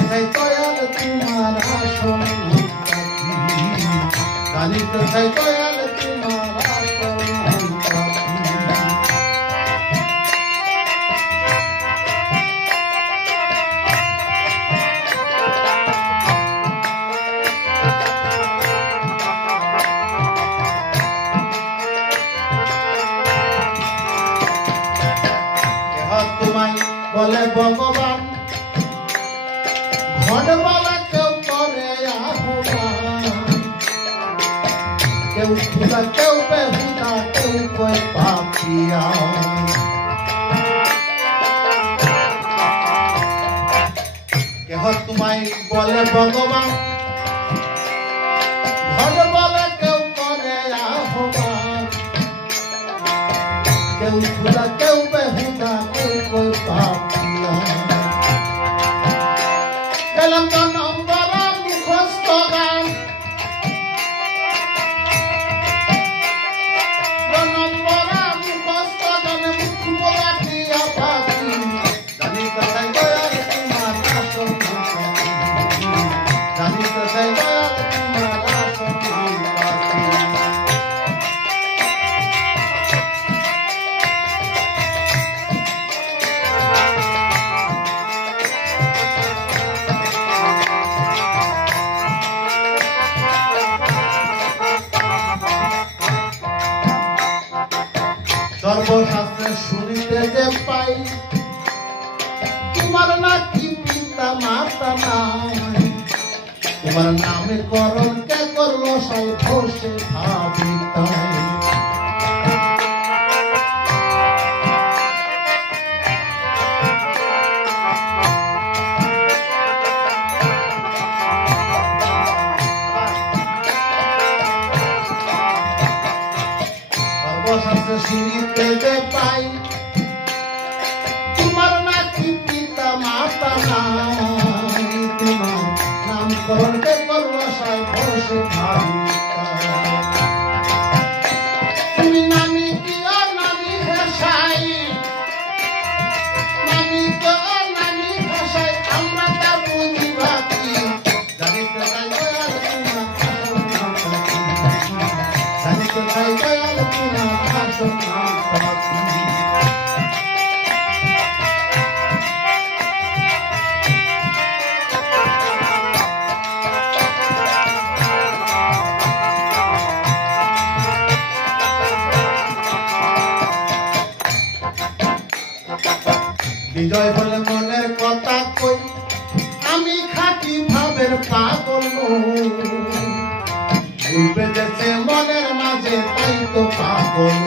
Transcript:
চাই দয়াল তোমার আসল জানিতে চাই দয়াল তোমার আসল তোমায় বলে ভগবান ঘটবালা কেউ করে আহ্বান কেউ খুদা কেউ বেহুদা কেউ কয় পাপিয়া কেহ তোমায় বলে ভগবান ঘটবালা কেউ করে আহ্বান কেউ খুদা কেউ বেহুদা কেউ কয় পাপিয়া গেলাম তো নম্বর মুখস্থ গান নম্বর মুখস্থ গানে মুখ বলাটিয়া পাখি জানিতে চাই দয়াল তোমার আসল জানিতে চাই দয়াল তোমার আসল সর্বশাস্ত্রে শুনিতে যে পাই তোমার নাকি পিতা মাতা নাই তোমার নামে করণ কে করলো সাই বসে ভাবি তাই সর্বশাস্ত্রে শুনিতে যে পাই তোমার নাকি পিতা মাতা নাই তোমার নামকরণ কে করলো সাই বসে ভাবি তুমি নামি কি আর নামি হেসাই নামি তো আর নামি হেসাই আমরা তা বুঝি বাকি জানিতে চাই দয়াল তোমার জানিতে চাই দয়াল তোমার আসল বিজয় বলে মনের কথা কই আমি খাঁটি ভাবের পাগল ভুলবে যেতে মনের মাঝে তাই তো পাগল